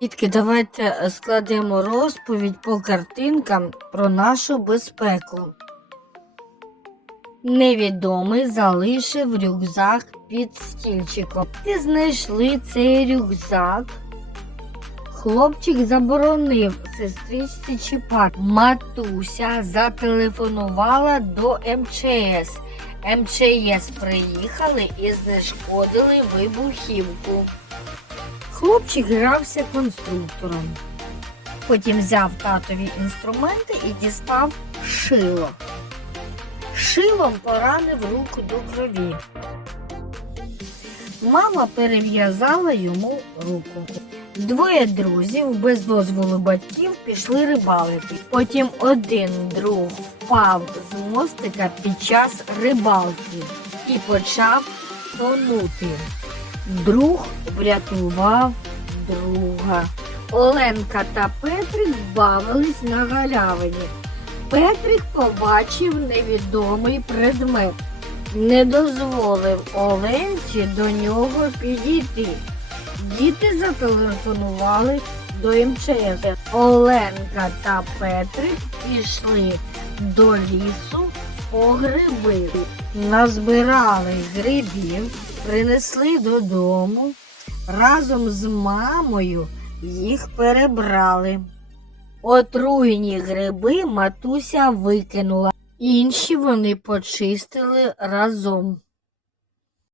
Дітки, давайте складемо розповідь по картинкам про нашу безпеку. Невідомий залишив рюкзак під стільчиком. Ти знайшли цей рюкзак. Хлопчик заборонив сестричці чіпати. Матуся зателефонувала до МЧС. МЧС приїхали і знешкодили вибухівку. Хлопчик грався конструктором. Потім взяв татові інструменти і дістав шило. Шилом поранив руку до крові. Мама перев'язала йому руку. Двоє друзів без дозволу батьків пішли рибалити. Потім один друг впав з мостика під час рибалки і почав тонути. Друг врятував друга. Оленка та Петрик бавились на галявині. Петрик побачив невідомий предмет. Не дозволив Оленці до нього підійти. Діти зателефонували до МЧС. Оленка та Петрик пішли до лісу по гриби. Назбирали грибів, принесли додому. Разом з мамою їх перебрали. Отруєні гриби матуся викинула. Інші вони почистили разом.